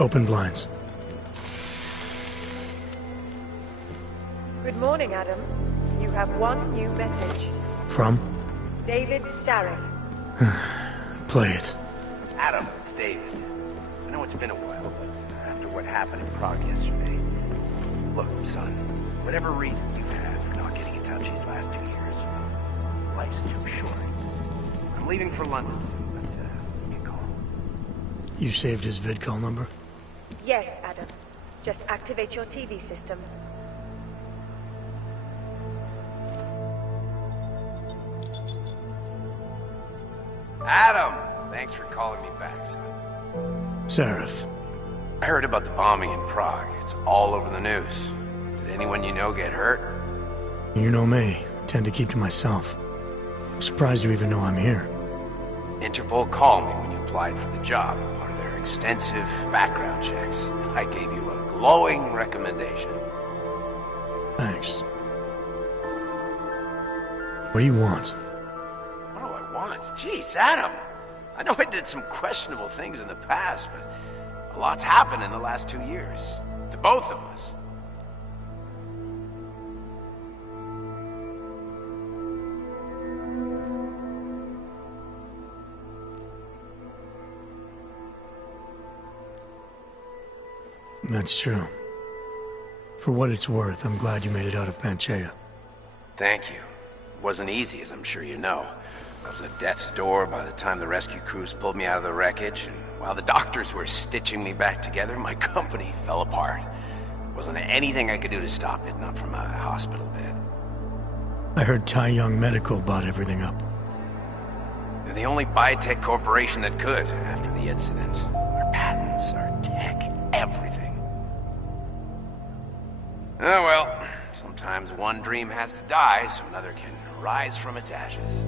Open blinds. Good morning, Adam. You have one new message. From? David Sarek. Play it. Adam, it's David. I know it's been a while, but after what happened in Prague yesterday... Look, son, whatever reason you've had for not getting in touch these last 2 years, life's too short. I'm leaving for London, but you can call. You saved his vidcall number? Yes, Adam. Just activate your TV system. Adam! Thanks for calling me back, son. Seraph. I heard about the bombing in Prague. It's all over the news. Did anyone you know get hurt? You know me. Tend to keep to myself. I'm surprised you even know I'm here. Interpol called me when you applied for the job, part of their extensive background checks. I gave you a glowing recommendation. Thanks. What do you want? What do I want? Jeez, Adam! I know I did some questionable things in the past, but a lot's happened in the last 2 years. To both of us. That's true. For what it's worth, I'm glad you made it out of Panchaea. Thank you. It wasn't easy, as I'm sure you know. I was at death's door by the time the rescue crews pulled me out of the wreckage, and while the doctors were stitching me back together, my company fell apart. There wasn't anything I could do to stop it, not from a hospital bed. I heard Tai Young Medical bought everything up. They're the only biotech corporation that could, after the incident. Our patents, our tech, everything. Oh well, sometimes one dream has to die so another can rise from its ashes.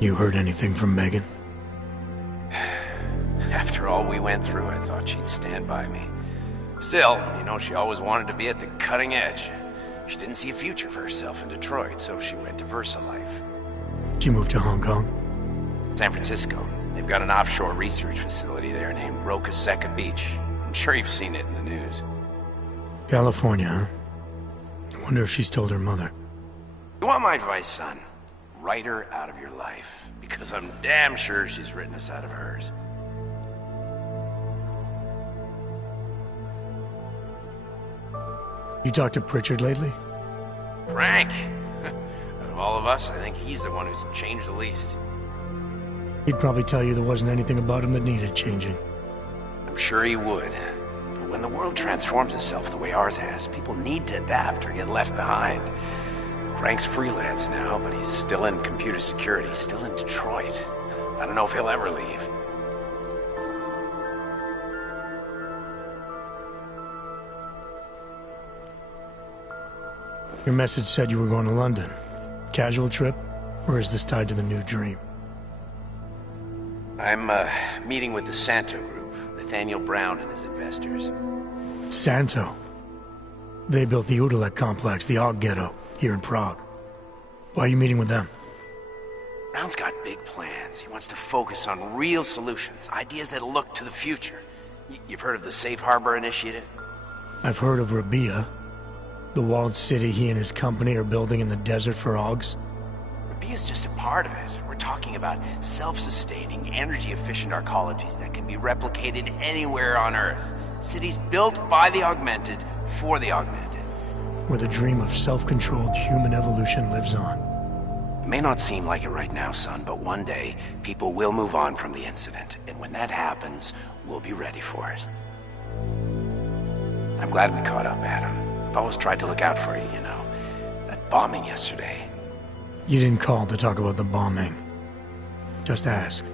You heard anything from Megan? After all we went through, I thought she'd stand by me. Still, you know, she always wanted to be at the cutting edge. She didn't see a future for herself in Detroit, so she went to VersaLife. She moved to Hong Kong? San Francisco. They've got an offshore research facility there named Rocaseca Beach. I'm sure you've seen it in the news. California, huh? I wonder if she's told her mother. You want my advice, son? Write her out of your life. Because I'm damn sure she's written us out of hers. You talked to Pritchard lately? Frank! Out of all of us, I think he's the one who's changed the least. He'd probably tell you there wasn't anything about him that needed changing. I'm sure he would. But when the world transforms itself the way ours has, people need to adapt or get left behind. Frank's freelance now, but he's still in computer security, still in Detroit. I don't know if he'll ever leave. Your message said you were going to London. Casual trip? Or is this tied to the new dream? I'm, meeting with the Santo Group, Nathaniel Brown and his investors. Santo? They built the Udalek complex, the Og Ghetto, here in Prague. Why are you meeting with them? Brown's got big plans. He wants to focus on real solutions, ideas that look to the future. You've heard of the Safe Harbor Initiative? I've heard of Rabia, the walled city he and his company are building in the desert for Augs. Rabia's just a part of it. We're talking about self-sustaining, energy-efficient arcologies that can be replicated anywhere on Earth. Cities built by the augmented, for the augmented. Where the dream of self-controlled human evolution lives on. It may not seem like it right now, son, but one day, people will move on from the incident. And when that happens, we'll be ready for it. I'm glad we caught up, Adam. I've always tried to look out for you, you know. That bombing yesterday. You didn't call to talk about the bombing. Just ask.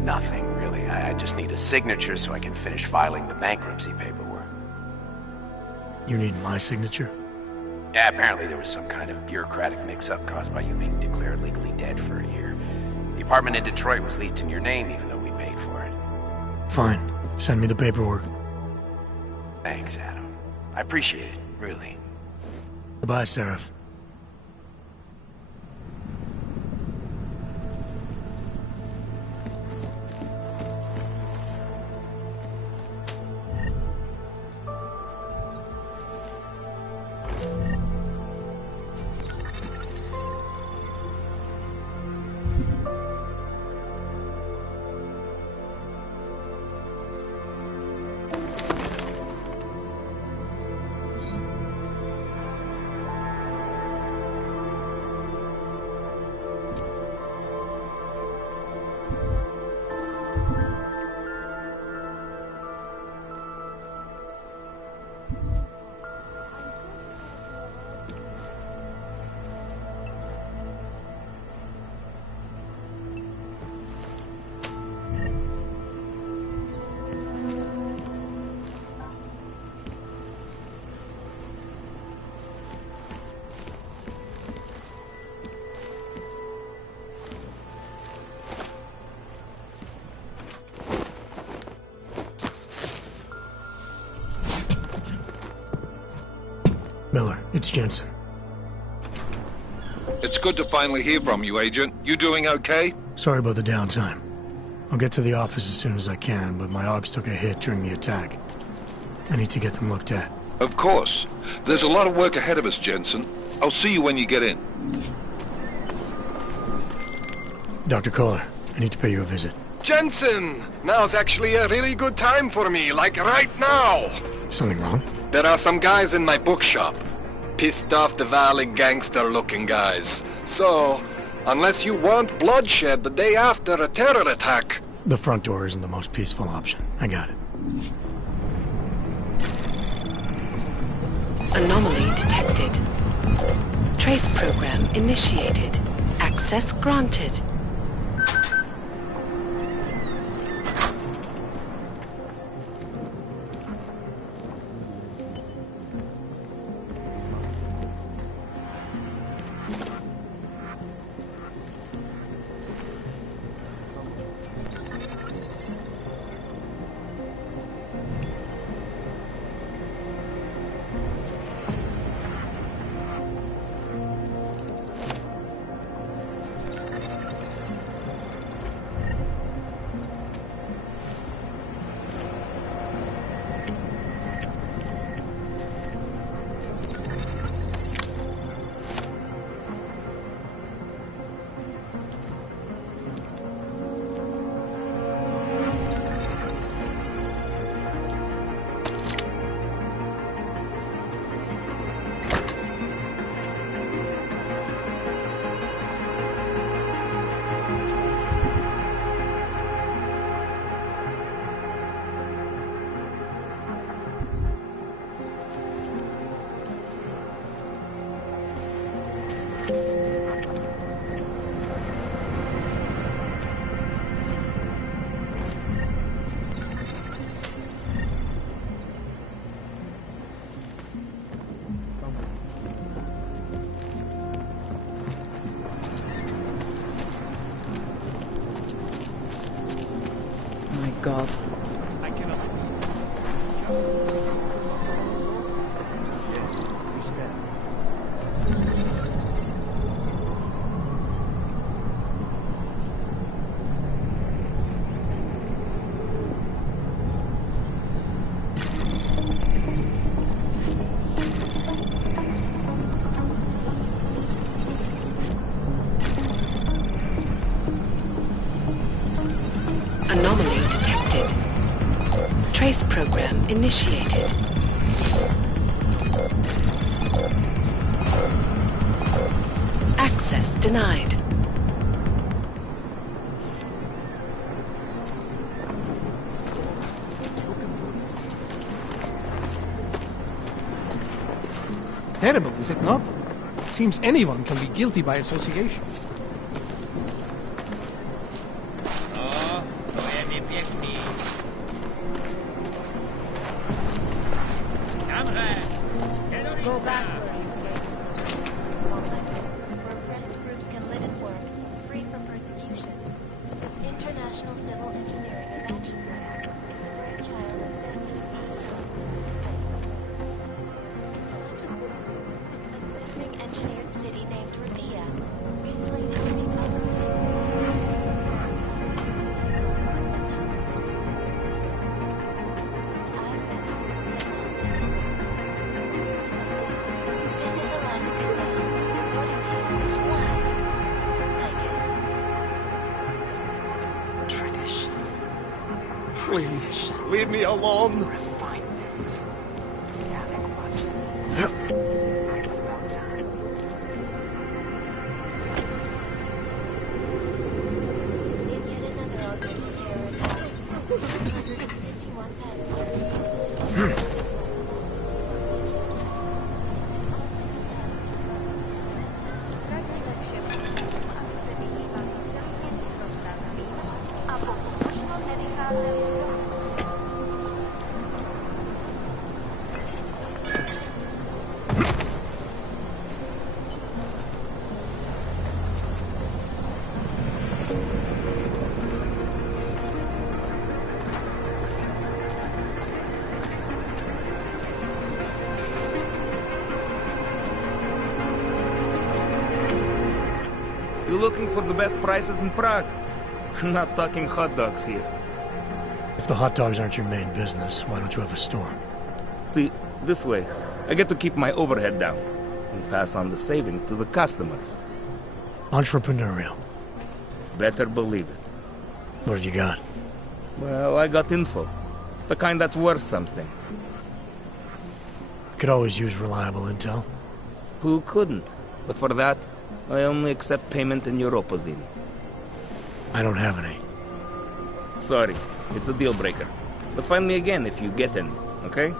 Nothing, really. I just need a signature so I can finish filing the bankruptcy paperwork. You need my signature? Yeah, apparently there was some kind of bureaucratic mix-up caused by you being declared legally dead for a year. The apartment in Detroit was leased in your name even though we paid for it. Fine. Send me the paperwork. Thanks, Adam. I appreciate it, really. Goodbye, Seraph. Miller, it's Jensen. It's good to finally hear from you, Agent. You doing okay? Sorry about the downtime. I'll get to the office as soon as I can, but my Augs took a hit during the attack. I need to get them looked at. Of course. There's a lot of work ahead of us, Jensen. I'll see you when you get in. Dr. Kohler, I need to pay you a visit. Jensen! Now's actually a really good time for me, like right now! Something wrong? There are some guys in my bookshop. Pissed off the Valley gangster-looking guys. So, unless you want bloodshed the day after a terror attack... The front door isn't the most peaceful option. I got it. Anomaly detected. Trace program initiated. Access granted. God. I cannot. Anomaly detected. Trace program initiated. Access denied. Terrible, is it not? Seems anyone can be guilty by association. Go back where oppressed groups can live and work, free from persecution. This International Civil Engineering and Action Plan is the brainchild of Santa's CEO, a living engineered city named Rabia, slated to be Please, leave me alone. In yet another organized terror attack, 151 passengers. You looking for the best prices in Prague? Not talking hot dogs here. If the hot dogs aren't your main business, why don't you have a store? See, this way, I get to keep my overhead down and pass on the savings to the customers. Entrepreneurial. Better believe it. What have you got? Well, I got info. The kind that's worth something. Could always use reliable intel. Who couldn't? But for that, I only accept payment in Europozine. I don't have any. Sorry, it's a deal breaker. But find me again if you get any, okay?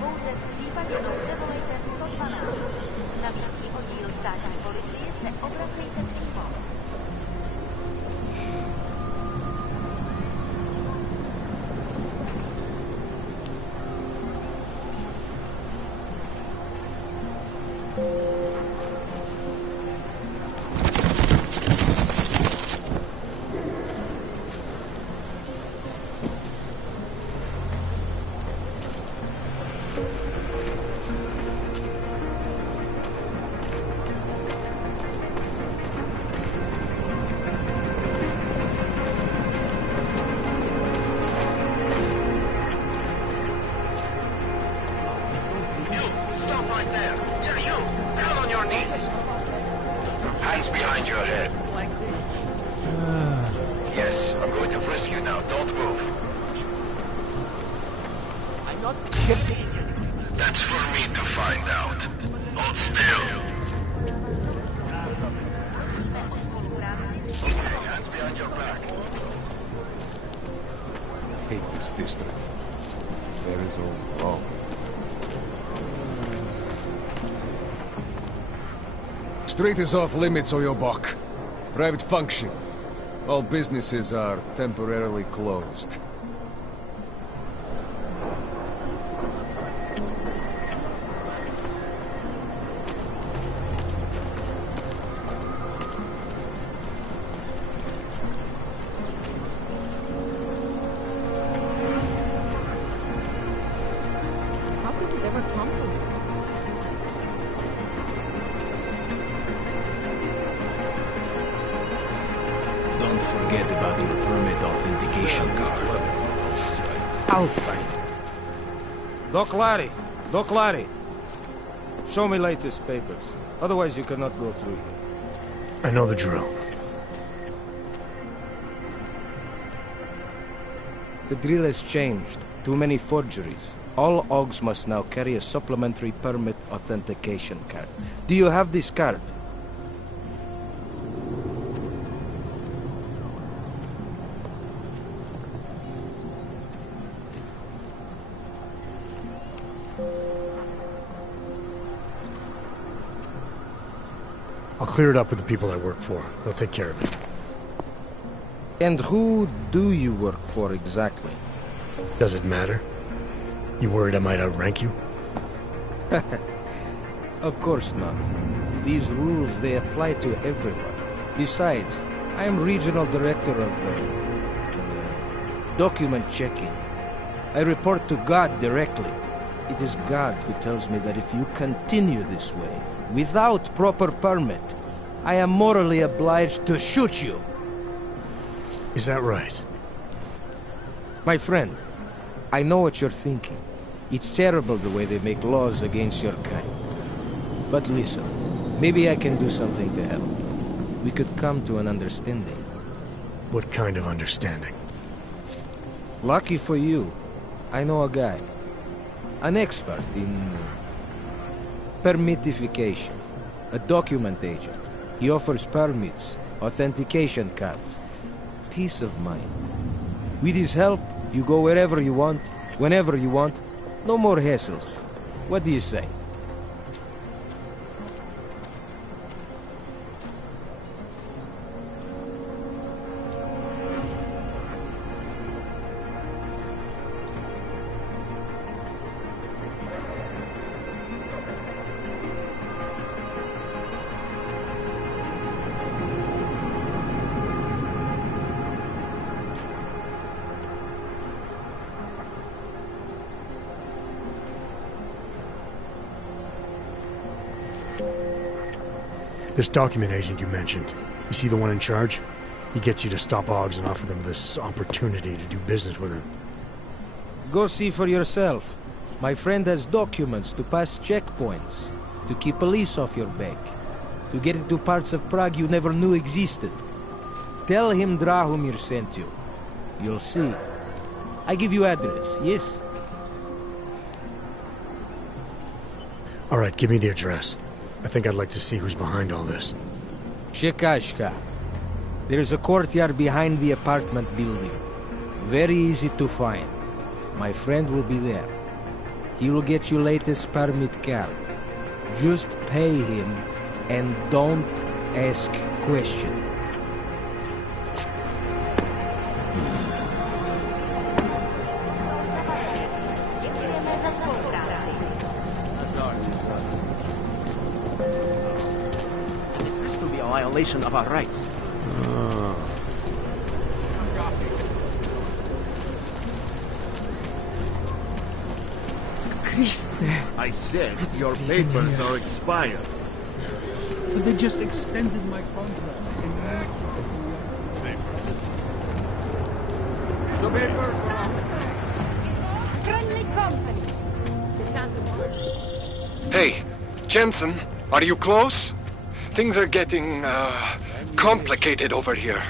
Pouze v případě nouze volejte 112. Na místní oddíl státní policie se obracejte přímo. Stop right there. Yeah, you. Down on your knees. Hands behind your head. Yes, I'm going to frisk you now. Don't move. I'm not kidding. That's for me to find out. Hold still. Prosíme o spolupráci. Okay, hands behind your back. Hate this district. There is all wrong. Street is off limits, Oyobok. Private function. All businesses are temporarily closed. How could it ever come to this? Don't forget about your permit authentication card. I'll find it. Doc Larry. Show me latest papers. Otherwise you cannot go through here. I know the drill. The drill has changed. Too many forgeries. All OGs must now carry a supplementary permit authentication card. Do you have this card? I'll clear it up with the people I work for. They'll take care of it. And who do you work for exactly? Does it matter? You worried I might outrank you? Of course not. These rules, they apply to everyone. Besides, I am regional director of document checking. I report to God directly. It is God who tells me that if you continue this way, without proper permit, I am morally obliged to shoot you. Is that right? My friend, I know what you're thinking. It's terrible the way they make laws against your kind. But listen, maybe I can do something to help. We could come to an understanding. What kind of understanding? Lucky for you, I know a guy. An expert in permitification. A document agent. He offers permits, authentication cards. Peace of mind. With his help, you go wherever you want, whenever you want. No more hassles. What do you say? This document agent you mentioned, is he the one in charge? He gets you to stop Augs and offer them this opportunity to do business with him. Go see for yourself. My friend has documents to pass checkpoints, to keep police off your back, to get into parts of Prague you never knew existed. Tell him Drahomir sent you. You'll see. I give you address, yes? All right, give me the address. I think I'd like to see who's behind all this. Shekashka. There is a courtyard behind the apartment building. Very easy to find. My friend will be there. He will get you latest permit card. Just pay him and don't ask questions. Violation of our rights. Christ. I said your papers are expired. But they just extended my contract. The papers. Friendly company. Hey, Jensen, are you close? Things are getting, complicated over here.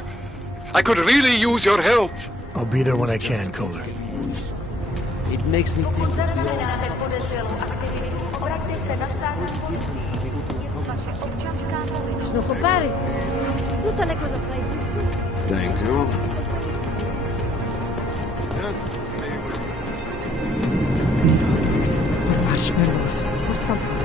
I could really use your help. I'll be there when I can, Kohler. It makes me think Thank you. Marshmallows or something.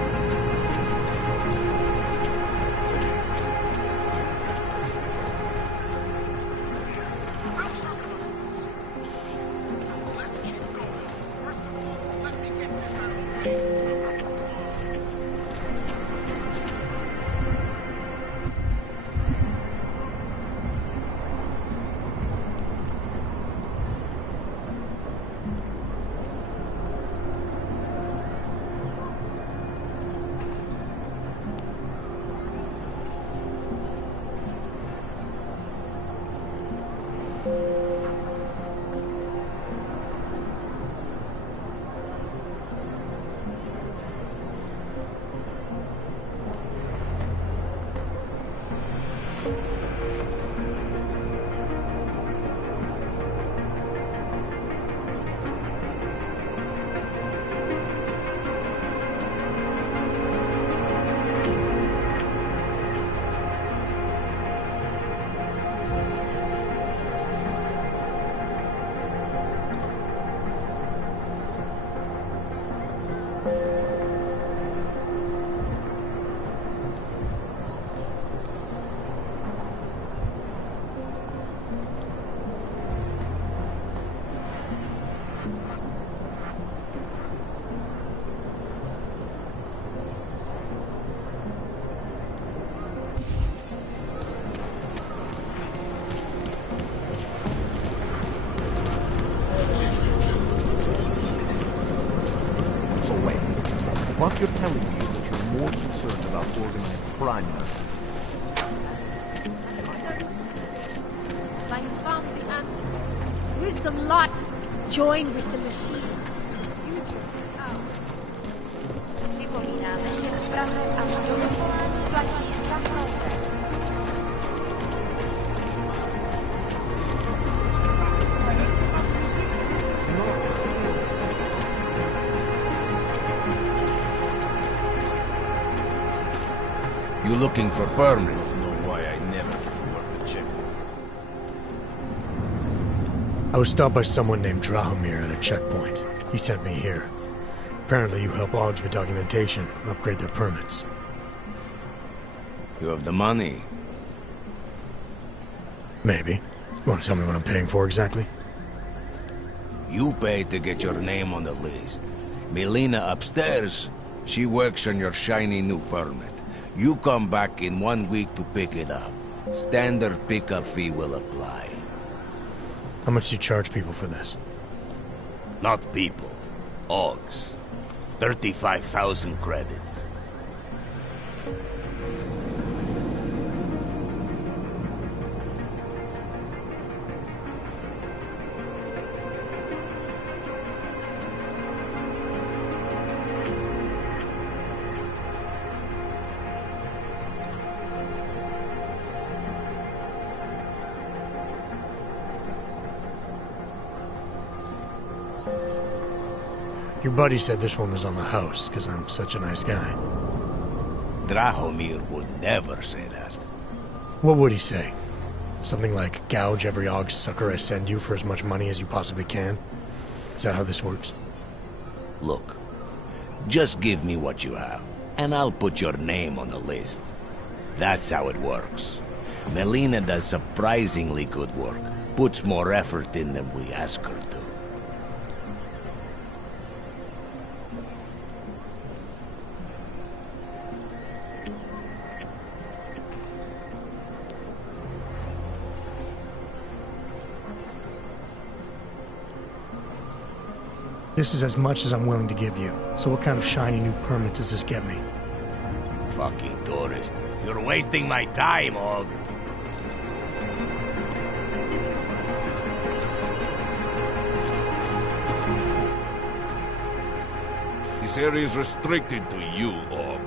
concerned about organized crime. I have found the answer. Wisdom light. Join with the machine. Future is ours. Przypominamy się wraz z autorytetem flagista Cuphead. You looking for permit? I don't know why I never worked the checkpoint. I was stopped by someone named Drahomir at a checkpoint. He sent me here. Apparently you help Augs with documentation and upgrade their permits. You have the money? Maybe. You want to tell me what I'm paying for exactly? You pay to get your name on the list. Melina upstairs, she works on your shiny new permit. You come back in 1 week to pick it up. Standard pickup fee will apply. How much do you charge people for this? Not people. Augs. 35,000 credits. Your buddy said this one was on the house, because I'm such a nice guy. Drahomir would never say that. What would he say? Something like, gouge every Aug sucker I send you for as much money as you possibly can? Is that how this works? Look, just give me what you have, and I'll put your name on the list. That's how it works. Melina does surprisingly good work, puts more effort in than we ask her to. This is as much as I'm willing to give you. So what kind of shiny new permit does this get me? Fucking tourist. You're wasting my time, Aug. This area is restricted to you, Aug.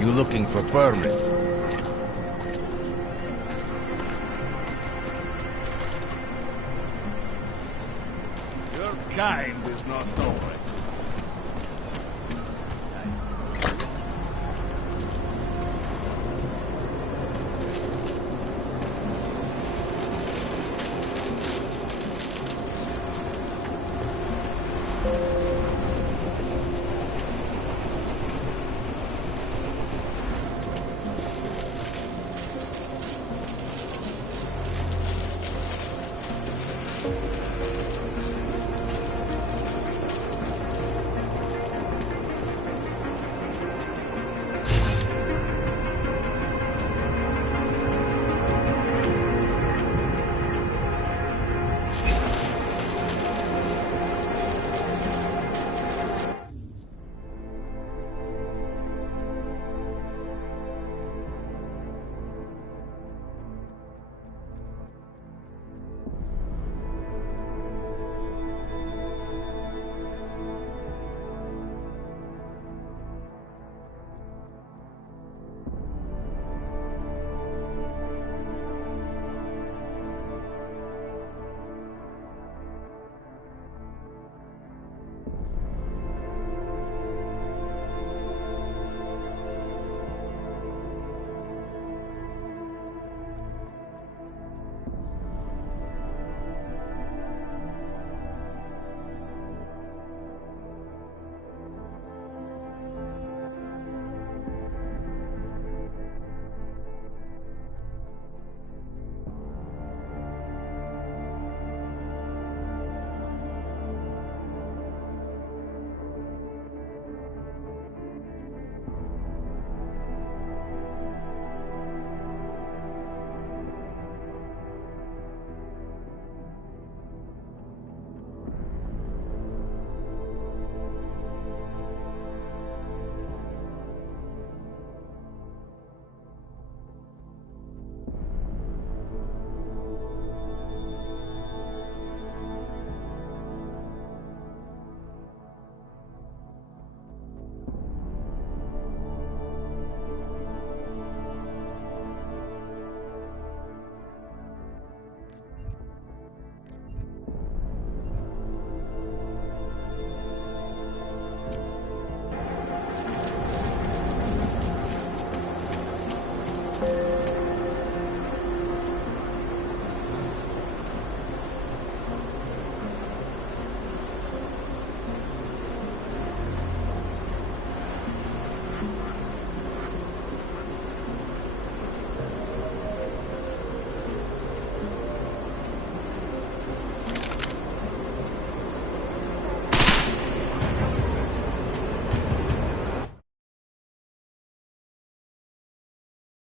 You looking for permit? Your kind is not over.